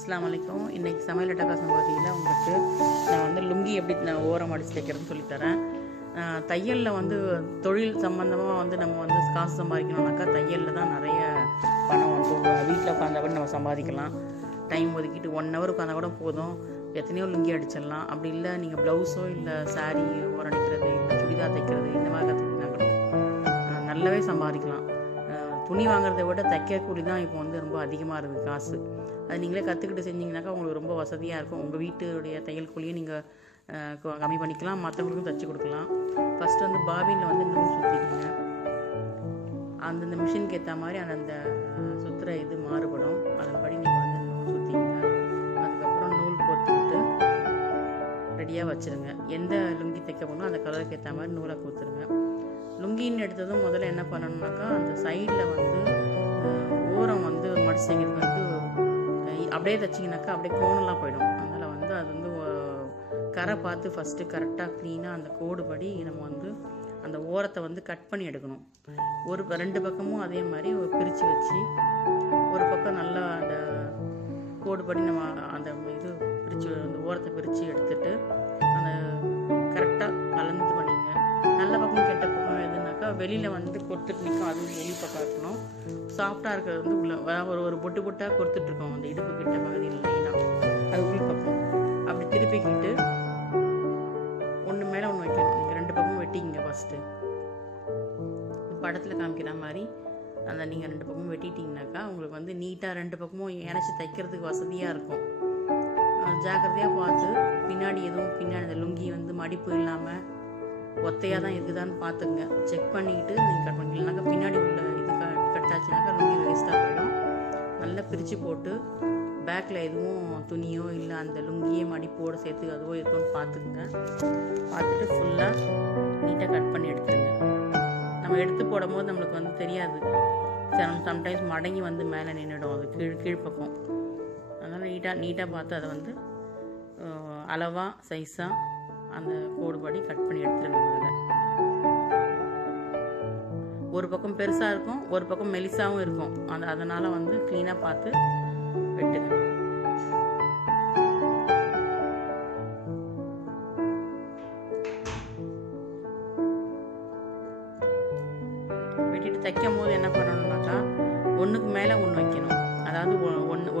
அஸ்ஸலாமு அலைக்கும். இன்றைக்கி சமையல் அட்டகாசம் பகுதியில் உங்களுக்கு நான் வந்து லுங்கி எப்படி நான் ஓரம் அடித்து தைக்கிறதுன்னு சொல்லித்தரேன். தையலில் வந்து தொழில் சம்மந்தமாக வந்து நம்ம வந்து காசு சம்பாதிக்கணுன்னாக்கா தையலில் தான் நிறைய பணம் வந்து வீட்டில் உட்காந்தா கூட நம்ம சம்பாதிக்கலாம். டைம் ஒதுக்கிட்டு 1 ஹவர் உட்காந்தா கூட போதும், எத்தனையோ லுங்கி அடிச்சிடலாம். அப்படி இல்லை நீங்கள் ப்ளவுஸோ இல்லை சாரீ ஓரம் அடிக்கிறது இல்லை சுடிதார் தைக்கிறது இந்த மாதிரி கற்றுக்கிட்டீங்கன்னா கூட நல்லாவே சம்பாதிக்கலாம். துணி வாங்குறதை விட தைக்க கூலி தான் இப்போ வந்து ரொம்ப அதிகமாக இருக்குது காசு. அது நீங்களே கற்றுக்கிட்டு செஞ்சிங்கனாக்கா உங்களுக்கு ரொம்ப வசதியாக இருக்கும். உங்கள் வீட்டுடைய தையல் கூலியை நீங்கள் கம்மி பண்ணிக்கலாம், மற்றவங்களுக்கும் தைச்சி கொடுக்கலாம். ஃபஸ்ட்டு வந்து பாபினில் வந்து நூல் சுற்றிடுங்க. அந்தந்த மிஷினுக்கு ஏற்ற மாதிரி அந்தந்த சுற்றுற இது மாறுபடும். அதன்படி நீங்கள் வந்து நூல் சுற்றிங்க. அதுக்கப்புறம் நூல் கோத்துக்கிட்டு ரெடியாக வச்சுருங்க. எந்த லுங்கி தைக்க போகணும் அந்த கலருக்கு ஏற்ற மாதிரி நூலை கோத்துருங்க. லுங்கின்னு எடுத்ததும் முதல்ல என்ன பண்ணணும்னாக்கா அந்த சைடில் வந்து ஓரம் வந்து மடிச்சு தைக்கிறது வந்து அப்படியே தைச்சிங்கனாக்கா அப்படியே கோணலாம் போயிடும். அதனால் வந்து அது வந்து கரை பார்த்து ஃபஸ்ட்டு கரெக்டாக க்ளீனாக அந்த கோடு படி நம்ம வந்து அந்த ஓரத்தை வந்து கட் பண்ணி எடுக்கணும். ஒரு 2 பக்கமும் அதே மாதிரி பிரித்து வச்சு ஒரு பக்கம் நல்லா அந்த கோடு படி நம்ம அந்த இது பிரித்து அந்த ஓரத்தை பிரித்து எடுத்துட்டு அந்த கரெக்டாக கலந்து பண்ணிங்க. நல்ல பக்கம் கெட்ட பக்கம் எதுனாக்கா வெளியில் வந்து கொடுத்துட்டு நிற்கும், அதுவும் வெளி பக்கம் இருக்கணும். சாஃப்டாக இருக்கிறது வந்து உள்ள ஒரு பொட்டு பொட்டாக கொடுத்துட்ருக்கோம் அந்த இடுப்பு கிட்ட பகுதியில் லைனாக, அது உள் பக்கம் அப்படி திருப்பிக்கிட்டு ஒன்று மேலே ஒன்று வைக்கணும். நீங்கள் 2 பக்கமும் வெட்டிங்க. ஃபஸ்ட்டு படத்தில் காமிக்கிற மாதிரி அந்த நீங்கள் 2 பக்கமும் வெட்டிட்டிங்கனாக்கா உங்களுக்கு வந்து நீட்டாக 2 பக்கமும் இணைச்சி தைக்கிறதுக்கு வசதியாக இருக்கும். ஜாக்கிரதையாக பார்த்து பின்னாடி எதுவும் பின்னாடி அந்த லுங்கி வந்து மடிப்பு இல்லாமல் ஒத்தையாக தான் இருக்குதான்னு பார்த்துங்க. செக் பண்ணிக்கிட்டு நீங்கள் கட் பண்ணிக்கலனாக்கா பின்னாடி உள்ள இது கட்டாச்சுனாக்கா லுங்கி வேஸ்ட்டாக போயிடும். நல்லா பிரித்து போட்டு பேக்கில் எதுவும் துணியோ இல்லை அந்த லுங்கியே மடிப்போடு சேர்த்து அதுவோ இருக்குன்னு பார்த்துக்குங்க. பார்த்துட்டு ஃபுல்லாக நீட்டாக கட் பண்ணி எடுத்துருங்க. நம்ம எடுத்து போடும்போது நம்மளுக்கு வந்து தெரியாது, சம்டைம்ஸ் மடங்கி வந்து மேலே நின்றுடும் அது கீழ்ப்பக்கம். அதனால் நீட்டாக பார்த்து அதை வந்து அளவாக சைஸாக அந்த கோடுபடி கட் பண்ணி எடுத்துருங்க. முதல்ல ஒரு பக்கம் பெருசாக இருக்கும், ஒரு பக்கம் மெலிசாகவும் இருக்கும். அதனால் வந்து க்ளீனாக பார்த்து வெட்டுங்க. வெட்டிட்டு தைக்கும் போது என்ன பண்ணணும்னாக்கா ஒன்றுக்கு மேலே ஒன்று வைக்கணும். அதாவது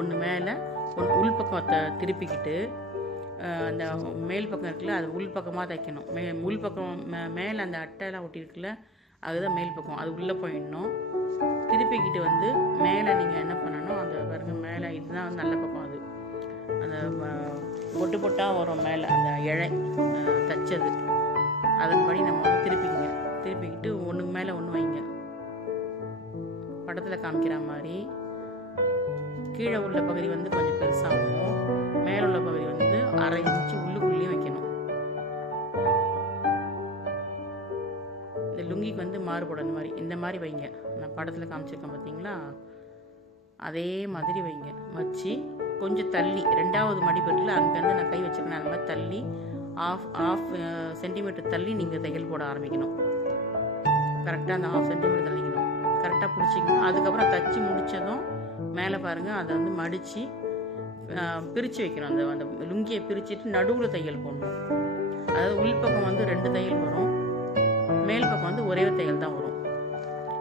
ஒன்று மேலே உள் பக்கம் திருப்பிக்கிட்டு அந்த மேல் பக்கம் இருக்குல்ல அது உள் பக்கமாக தைக்கணும். உள் பக்கம் மேலே அந்த அட்டையெல்லாம் ஒட்டியிருக்குல்ல அதுதான் மேல் பக்கம், அது உள்ளே போயிடணும். திருப்பிக்கிட்டு வந்து மேலே நீங்கள் என்ன பண்ணணும், அந்த பாருங்க மேலே இதுதான் வந்து நல்ல பக்கம். அது அந்த பொட்டு பொட்டாக வரும் மேலே அந்த இழை தைச்சது, அதன்படி நம்ம வந்து திருப்பிக்கிட்டு ஒன்றுக்கு மேலே ஒன்று வைங்க. படத்தில் காமிக்கிற மாதிரி கீழே உள்ள பகுதி வந்து கொஞ்சம் பெருசாகவும் மேலே உள்ள பகுதி வந்து 1/2 இன்ச்சு உள்ளுக்குள்ளேயும் வைக்கணும். இந்த லுங்கிக்கு வந்து மாறுபடும் இந்த மாதிரி வைங்க. நான் படத்தில் காமிச்சிருக்கேன் பார்த்தீங்களா, அதே மாதிரி வைங்க. வச்சு கொஞ்சம் தள்ளி 2வது மடிப்பு இருக்குல்ல அங்கேருந்து நான் கை வச்சுருக்கேன், அந்த மாதிரி தள்ளி ஆஃப் சென்டிமீட்டர் தள்ளி நீங்கள் தையல் போட ஆரம்பிக்கணும். கரெக்டாக அந்த 1/2 சென்டிமீட்டர் தள்ளிக்கணும். கரெக்டாக பிடிச்சிக்கணும். அதுக்கப்புறம் தச்சு முடித்ததும் மேலே பாருங்கள் அதை வந்து மடித்து பிரித்து வைக்கணும். அந்த லுங்கியை பிரிச்சுட்டு நடுவில் தையல் போடணும். அதாவது உள்பக்கம் வந்து 2 தையல் வரும், மேல் பக்கம் வந்து ஒரே தையல் தான் வரும்.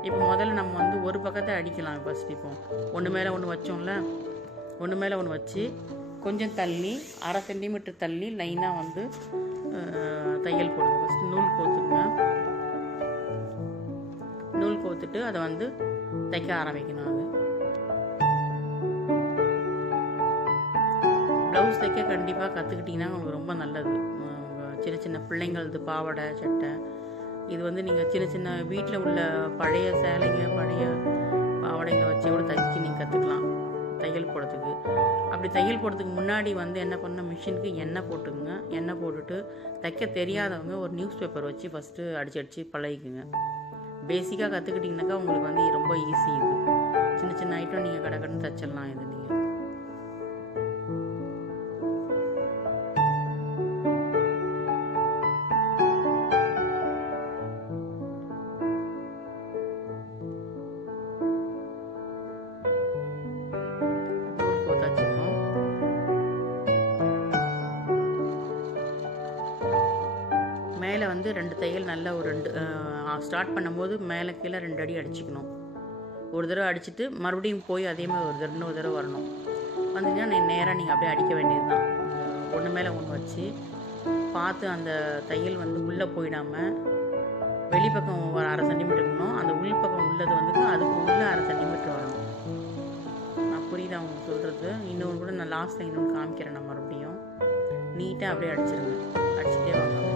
இப்போ முதல்ல நம்ம வந்து ஒரு பக்கத்தை அடிக்கலாம். ஃபஸ்ட் இப்போ ஒன்று மேலே ஒன்று வச்சோம்ல, ஒன்று மேலே ஒன்று வச்சு கொஞ்சம் தள்ளி 1/2 சென்டிமீட்டர் தள்ளி லைனாக வந்து தையல் போடுங்க. ஃபஸ்ட்டு நூல் கோத்துக்குங்க. நூல் கோத்துட்டு அதை வந்து தைக்க ஆரம்பிக்கணும். அது ப்ளவுஸ் தைக்க கண்டிப்பாக கற்றுக்கிட்டிங்கன்னா உங்களுக்கு ரொம்ப நல்லது. சின்ன சின்ன பிள்ளைங்களது பாவாடை சட்டை இது வந்து நீங்கள் சின்ன சின்ன வீட்டில் உள்ள பழைய சேலைங்க பழைய பாவாடைங்களை வச்சு கூட தைச்சி நீங்கள் கற்றுக்கலாம் தையல் போடுறதுக்கு. அப்படி தையல் போடுறதுக்கு முன்னாடி வந்து என்ன பண்ண மிஷினுக்கு எண்ணெய் போட்டுக்குங்க. எண்ணெய் போட்டுட்டு தைக்க தெரியாதவங்க ஒரு நியூஸ் பேப்பர் வச்சு ஃபஸ்ட்டு அடித்து பழகிக்குங்க. பேசிக்காக கற்றுக்கிட்டிங்கனாக்கா உங்களுக்கு வந்து ரொம்ப ஈஸி. இது சின்ன சின்ன ஐட்டம் நீங்கள் கடன்னு தைச்சிடலாம். இது நீங்கள் தச்சுக்கணும். வந்து 2 தையல் நல்லா ஒரு 2 ஸ்டார்ட் பண்ணும்போது மேலே கீழே 2 அடி அடிச்சுக்கணும். ஒரு தடவை அடிச்சுட்டு மறுபடியும் போய் அதே மாதிரி இன்னொரு தடவை வரணும். வந்தீங்கன்னா நேராக நீங்கள் அப்படியே அடிக்க வேண்டியது தான். ஒன்று மேலே ஒன்று வச்சு பார்த்து அந்த தையல் வந்து உள்ளே போயிடாமல் வெளிப்பக்கம் ஒரு 1/2 சென்டிமீட்டர் இருக்கணும். அந்த உள் பக்கம் உள்ளது வந்து அதுக்கு உள்ளே 1/2 சென்டிமீட்டர் வரணும். நான் புரியுதா உங்களுக்கு சொல்கிறது? இன்னொன்று கூட நான் லாஸ்ட்டில் இன்னொன்று காமிக்கிறேன். நான் மறுபடியும் நீட்டாக அப்படியே அடிச்சிருங்க. அடிச்சுட்டே வாங்க.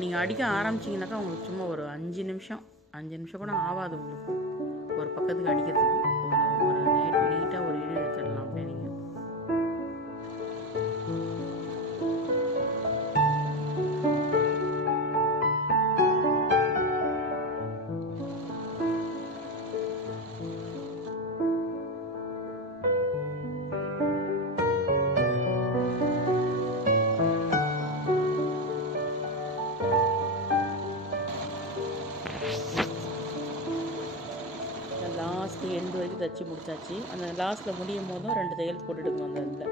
நீங்கள் அடிக்க ஆரம்பிச்சிங்கனாக்கா உங்களுக்கு சும்மா ஒரு 5 நிமிஷம் கூட ஆகாது உங்களுக்கு ஒரு பக்கத்துக்கு அடிக்கிறதுக்கு. ஒரு நீட்டாக ஒரு இழு எடுத்துடலாம் அப்படியே நீங்கள். லாஸ்ட்டு எண்டு வரைக்கும் தைச்சி முடிச்சாச்சு. அந்த லாஸ்ட்டில் முடியும் போதும் 2 தையல் போட்டுடுங்க அந்த இதில்.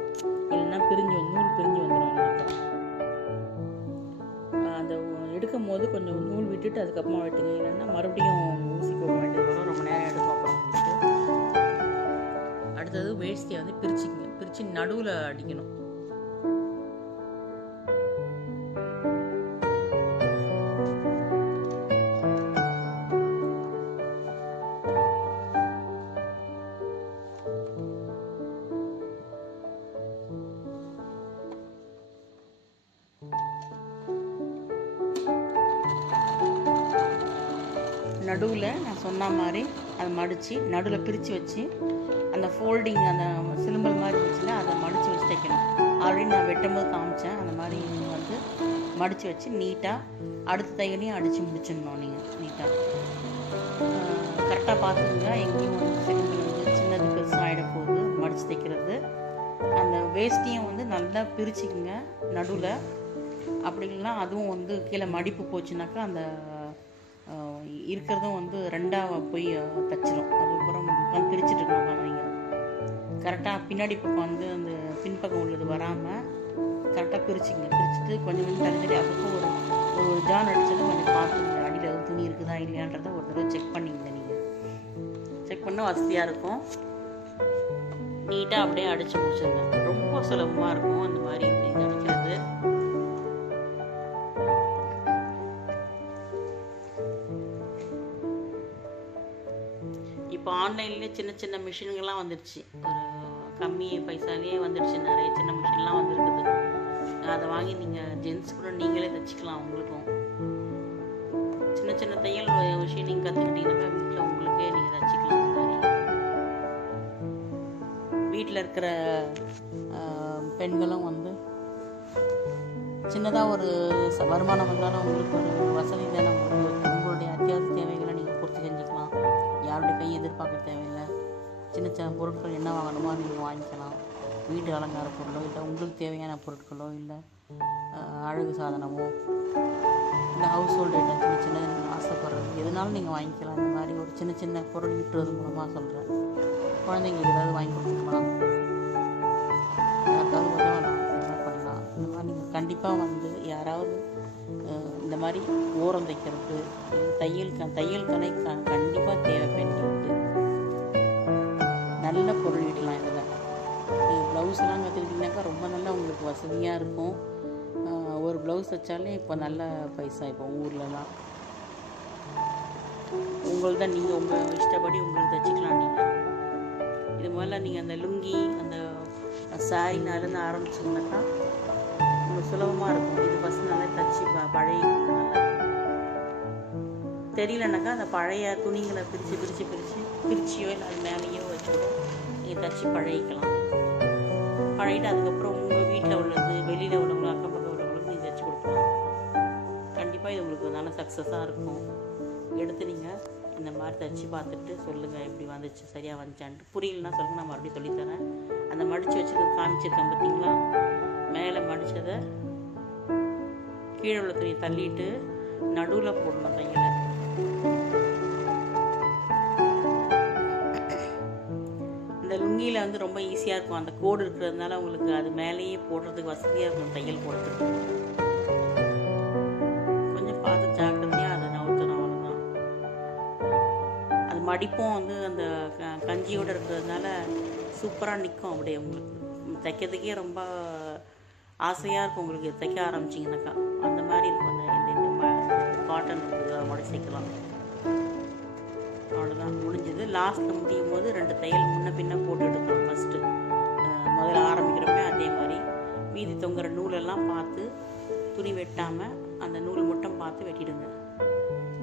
இல்லைன்னா நூல் பிரிஞ்சு வந்துடும். அந்த எடுக்கும் போது கொஞ்சம் நூல் விட்டுட்டு அதுக்கப்புறமா வெட்டுங்க. இல்லைன்னா மறுபடியும் ஊசி போக வேண்டியது வரும். ரொம்ப நேரம் எடுக்கும். அப்புறம் அடுத்தது வேஷ்டியை வந்து பிரிச்சுக்குங்க. பிரித்து நடுவில் அடிக்கணும். நடுவில் நான் சொன்ன மாதிரி அதை மடித்து நடுவில் பிரித்து வச்சு அந்த ஃபோல்டிங் அந்த சிலிம்பல் மாதிரி இருந்துச்சுல அதை மடித்து வச்சு தைக்கணும். ஆல்ரெடி நான் வெட்டும் போது காமிச்சேன். அந்த மாதிரி வந்து மடித்து வச்சு நீட்டாக அடுத்த தையலையும் அடித்து முடிச்சிடணும். நீங்கள் நீட்டாக கரெக்டாக பார்த்துக்குங்க. எங்கேயும் வந்து சிலிம்பல் வந்து சின்னது பெருசாக ஆகிட போகுது மடித்து தைக்கிறது. அந்த வேஸ்ட்டையும் வந்து நல்லா பிரிச்சுக்குங்க நடுவில். அப்படி இல்லைன்னா அதுவும் வந்து கீழே மடிப்பு போச்சுனாக்கா அந்த இருக்கிறதும் வந்து 2ஆக போய் தச்சிடும். அதுக்கப்புறம் பிரிச்சுட்டு இருக்கணும். நீங்கள் கரெக்டாக பின்னாடி பக்கம் வந்து அந்த பின்பக்கம் உள்ளது வராமல் கரெக்டாக பிரிச்சுங்க. பிரிச்சுட்டு கொஞ்சம் தள்ளி அதுக்கும் ஒரு ஜான் அடிச்சது கொஞ்சம் பார்த்துங்க. அடியில் துணி இருக்குதா இல்லையான்றதை ஒரு தடவை செக் பண்ணிங்க. நீங்கள் செக் பண்ணால் வசதியாக இருக்கும். நீட்டாக அப்படியே அடித்து முடிச்சுருங்க. ரொம்ப சுலபமாக இருக்கும் அந்த மாதிரி இது அடிக்கிறது. இப்போ ஆன்லைன்லேயே சின்ன மிஷின்கள்லாம் வந்துடுச்சு. ஒரு கம்மி பைசாலேயே வந்துடுச்சு. நிறைய சின்ன மிஷின்லாம் வந்துருக்குது. அதை வாங்கி நீங்கள் ஜென்ஸ் கூட நீங்களே தைச்சிக்கலாம். உங்களுக்கும் சின்ன தையல் விஷயம் நீங்கள் கற்றுக்கிட்டீங்கன்னாக்கா வீட்டில் உங்களுக்கே நீங்கள் தைச்சிக்கலாம். அந்த மாதிரி வீட்டில் இருக்கிற பெண்களும் வந்து சின்னதாக ஒரு வருமானம் வந்தாலும் உங்களுக்கு ஒரு வசதி தானே. உங்களுடைய அத்தியாவசிய தேவைகளை நீங்கள் பூர்த்தி செஞ்சுக்கலாம். யாருடைய கையை எதிர்பார்க்க தேவையில்லை. சின்ன பொருட்கள் என்ன வாங்கணுமோ நீங்கள் வாங்கிக்கலாம். வீட்டு அலங்கார பொருளோ இல்லை உங்களுக்கு தேவையான பொருட்களோ இல்லை அழகு சாதனமோ இல்லை ஹவுஸ் ஹோல்டு ஐட்டம் சின்ன நீங்கள் ஆசைப்படுறது எதுனாலும் நீங்கள் வாங்கிக்கலாம். இந்த மாதிரி ஒரு சின்ன பொருள் ஈட்டுறது மூலமாக சொல்கிறேன். குழந்தைங்களுக்கு ஏதாவது வாங்கி கொடுத்துக்கலாம். யாருக்காவது உதவலாம். இந்த மாதிரி பண்ணலாம். இந்த மாதிரி நீங்கள் கண்டிப்பாக வந்து யாராவது இந்த மாதிரி ஓரம் தைக்கிறது தையல் கலை கண்டிப்பாக தேவை. பெண்களுக்கு நல்ல பொருள் ஈட்டலாம். இதில் நீங்கள் ப்ளவுஸ்லாம் கற்றுக்கிட்டிங்கனாக்கா ரொம்ப நல்லா உங்களுக்கு வசதியாக இருக்கும். ஒரு ப்ளவுஸ் தைச்சாலே இப்போ நல்ல பைசா. இப்போ ஊர்லலாம் உங்களுக்கு தான் நீங்கள் உங்கள் இஷ்டப்படி உங்களுக்கு தைச்சிக்கலாம். நீங்கள் இது முதல்ல நீங்கள் அந்த லுங்கி அந்த சாரினாலேருந்து ஆரம்பிச்சிங்கனாக்கா உங்களுக்கு சுலபமாக இருக்கும். இது ஃபஸ்ட்டு நல்லா தைச்சி பழகிக்கணும். தெரியலனாக்கா அந்த பழைய துணிகளை பிரிச்சியோ இல்லை அது மேலேயோ வச்சுக்கோ நீங்கள் தைச்சி பழகிக்கலாம். பழகிட்டு அதுக்கப்புறம் உங்கள் வீட்டில் உள்ளது வெளியில் உள்ளவங்க அக்கம் பக்கம் உள்ளவங்களுக்கு நீங்கள் தைச்சி கொடுக்கலாம். கண்டிப்பாக இது உங்களுக்கு நல்ல சக்ஸஸாக இருக்கும். எடுத்து நீங்கள் இந்த மாதிரி தைச்சி பார்த்துட்டு சொல்லுங்கள் எப்படி வந்துச்சு, சரியாக வந்துச்சான்ட்டு. புரியலன்னா சொல்லுங்கள், நான் மறுபடியும் சொல்லித்தரேன். அந்த மடித்து வச்சது காமிச்சிருக்கேன் பார்த்தீங்களா? மேலே மடித்ததை கீழே உள்ள துணியை தள்ளிட்டு நடுவில் போடணும் தையலை. லுங்கியில் வந்து ரொம்ப ஈஸியாக இருக்கும். அந்த கோடு இருக்கிறதுனால உங்களுக்கு அது மேலேயே போடுறதுக்கு வசதியாக இருக்கும் தையல் போடுறதுக்கு. கொஞ்சம் பார்த்து ஜாக்கிரதையாக அதை நவுத்தணும், அவ்வளோதான். அது மடிப்பும் வந்து அந்த கஞ்சியோடு இருக்கிறதுனால சூப்பராக நிற்கும். அப்படியே உங்களுக்கு தைக்கிறதுக்கே ரொம்ப ஆசையாக இருக்கும் உங்களுக்கு தைக்க ஆரம்பிச்சிங்கனாக்கா. அந்த மாதிரி இருக்கும். அந்த காட்டன் மடிச்சிக்கலாம். அவ்வளோதான், முடிஞ்சது. லாஸ்ட்டில் முடியும் போது 2 தையல் முன்ன பின்ன போட்டு எடுக்கணும். ஃபஸ்ட்டு முதல்ல ஆரம்பிக்கிறோமே அதே மாதிரி மீதி தொங்குற நூலெல்லாம் பார்த்து துணி வெட்டாமல் அந்த நூல் மட்டும் பார்த்து வெட்டிடுங்க.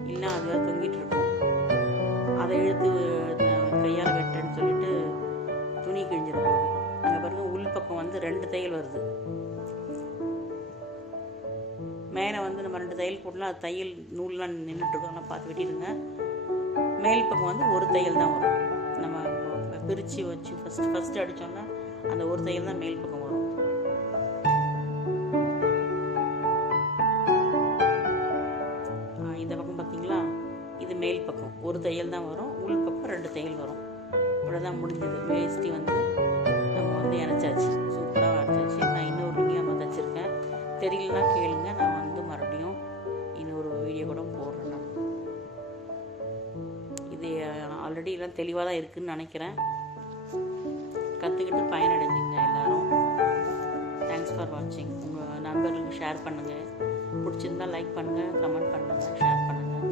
இல்லைன்னா அது வேறு தொங்கிட்டு இருக்கும். அதை இழுத்து கையால் வெட்டுறேன்னு சொல்லிட்டு துணி கிழிஞ்சிட போகுது. அங்கே பாருங்கள், உள் பக்கம் வந்து 2 தையல் வருது. மேலே வந்து நம்ம 2 தையல் போட்டலாம், அது தையல் நூல்லாம் நின்றுட்டுருக்கோம். அதெல்லாம் பார்த்து வெட்டிடுங்க. மேல் பக்கம் வந்து 1 தையல் தான் வரும். நம்ம பிரித்து வச்சு ஃபஸ்ட்டு அடித்தோம்னா அந்த 1 தையல் தான் மேல் பக்கம் வரும். இந்த பக்கம் பார்த்தீங்களா, இது மேல் பக்கம் 1 தையல் தான் வரும். உள் பக்கம் 2 தையல் வரும். இவ்வளோதான், முடிஞ்சது. வேஷ்டி வந்து நம்ம வந்து இணைச்சாச்சு, சூப்பராக அரைச்சாச்சு. நான் இன்னொரு லுங்கி நம்ம தைச்சிருக்கேன். தெரியலனா கேளுங்க, நான் வந்து மறுபடியும் இன்னொரு வீடியோ கூட போடுறேன். நான் இது ஆல்ரெடி எல்லாம் தெளிவாக தான் இருக்குதுன்னு நினைக்கிறேன். கற்றுக்கிட்டு பயனடைஞ்சிங்க எல்லோரும். தேங்க்ஸ் ஃபார் வாட்சிங். உங்கள் நண்பர்களுக்கு ஷேர் பண்ணுங்கள். பிடிச்சிருந்தால் லைக் பண்ணுங்கள், கமெண்ட் பண்ணுங்கள், ஷேர் பண்ணுங்கள்.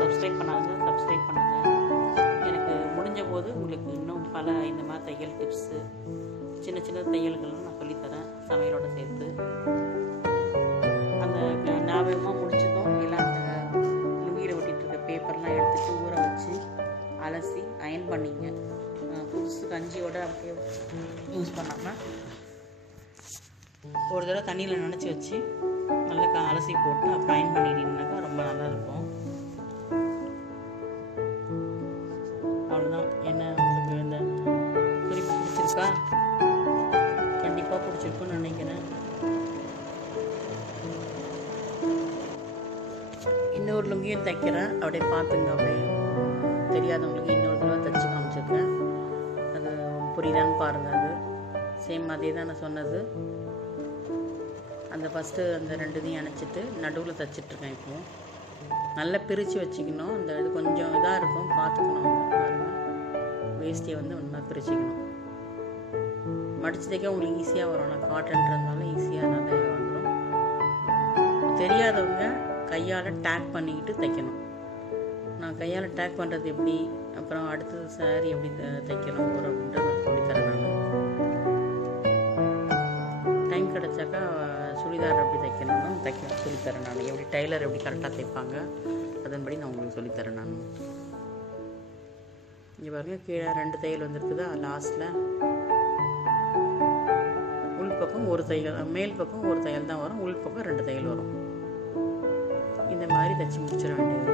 சப்ஸ்கிரைப் பண்ணாங்க, சப்ஸ்கிரைப் பண்ணுங்கள். எனக்கு முடிஞ்ச போது உங்களுக்கு இன்னும் பல இந்த மாதிரி தையல் டிப்ஸு, சின்ன சின்ன தையல்களும் நான் சொல்லித்தரேன், சமையலோடு சேர்த்து. அந்த ஞாபகமாக முடிச்சதும் எல்லாம் அந்த லுங்கியில் ஒட்டிகிட்டு இருக்க பேப்பர்லாம் எடுத்துகிட்டு ஊற வச்சு அலசி அயன் பண்ணிங்க. புதுசு கஞ்சியோட அப்படியே யூஸ் பண்ணாமல் ஒரு தடவை தண்ணியில் நனைச்சி வச்சு நல்லா அலசி போட்டு அப்புறம் அயன் பண்ணிட்டீங்கன்னாக்கா ரொம்ப நல்லாயிருக்கும். அவ்வளோதான். என்ன உங்களுக்கு இந்த குறிப்பு பிடிச்சிருக்கா? கண்டிப்பாக பிடிச்சிருக்குன்னு நினைக்கிறேன். இன்னொரு லுங்கியும் தைக்கிறேன், அப்படியே பார்த்துங்க. அப்படியே தெரியாதவங்களுக்கு இன்னொரு தடவை தைச்சி காமிச்சிருக்கேன். அது புரியுதான்னு பாருங்கள். அது சேம் அதே தான் நான் சொன்னது. அந்த ஃபஸ்ட்டு அந்த 2 இதையும் அணைச்சிட்டு நடுவில் தைச்சிட்ருக்கேன். இப்போது நல்லா பிரித்து வச்சுக்கணும். அந்த இது கொஞ்சம் இதாக இருக்கும், பார்த்துக்கணும். பாருங்கள், வேஸ்டியை வந்து ஒன்றா பிரிச்சுக்கணும். மடித்து தைக்க உங்களுக்கு ஈஸியாக வரும். நான் காட்டன்றதுனால ஈஸியாக நல்லா வந்துடும். தெரியாதவங்க கையால் டேக் பண்ணிக்கிட்டு தைக்கணும். நான் கையால் டேக் பண்ணுறது எப்படி, அப்புறம் அடுத்தது சாரி எப்படி தைக்கணும் அப்படின்றத சொல்லித்தரேன். நான் டைம் கிடச்சாக்கா சுடிதார் எப்படி தைக்கணும்னு சொல்லித்தரேன். நான் எப்படி டைலர் எப்படி கரெக்டாக தைப்பாங்க அதன்படி நான் உங்களுக்கு சொல்லித்தரேன். நான் இங்கே பாருங்க, கீழே 2 தையல் வந்துருக்குதா. லாஸ்ட்டில் உள் பக்கம் 1 தையல், மேல் பக்கம் 1 தையல் தான் வரும். உள் பக்கம் 2 தையல் வரும். இந்த மாதிரி தைச்சி முடிச்சிட வேண்டியது.